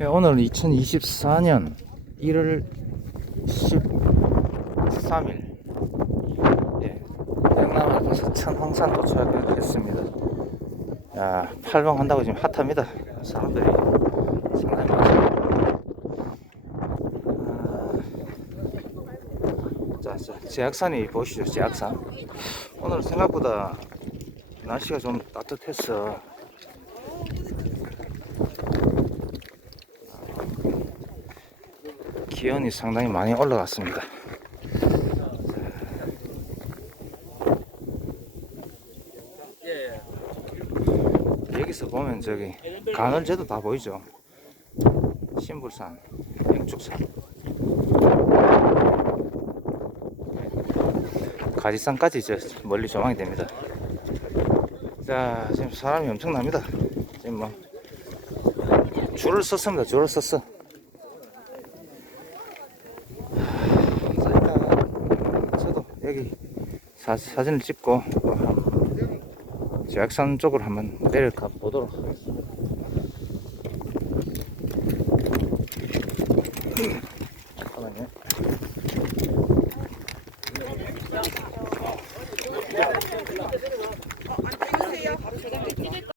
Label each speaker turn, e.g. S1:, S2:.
S1: 예, 오늘 2024년 1월 13일 예, 영남에서 천황산 도착했습니다. 야, 팔봉한다고 지금 핫합니다. 사람들이 상당히 많아요. 아, 자, 자, 제약산이 보시죠, 제약산. 오늘 생각보다 날씨가 좀 따뜻해서 기온이 상당히 많이 올라갔습니다. 여기서 보면 저기 간헐제도 다 보이죠. 신불산, 영축산, 가지산까지 저 멀리 조망이 됩니다. 자, 지금 사람이 엄청납니다. 지금 뭐 줄을 섰습니다. 줄을 섰어. 자, 일단 저도 여기 사, 사진을 찍고 제약산 쪽으로 한번 내려가 보도록 하겠습니다. 잠깐만요.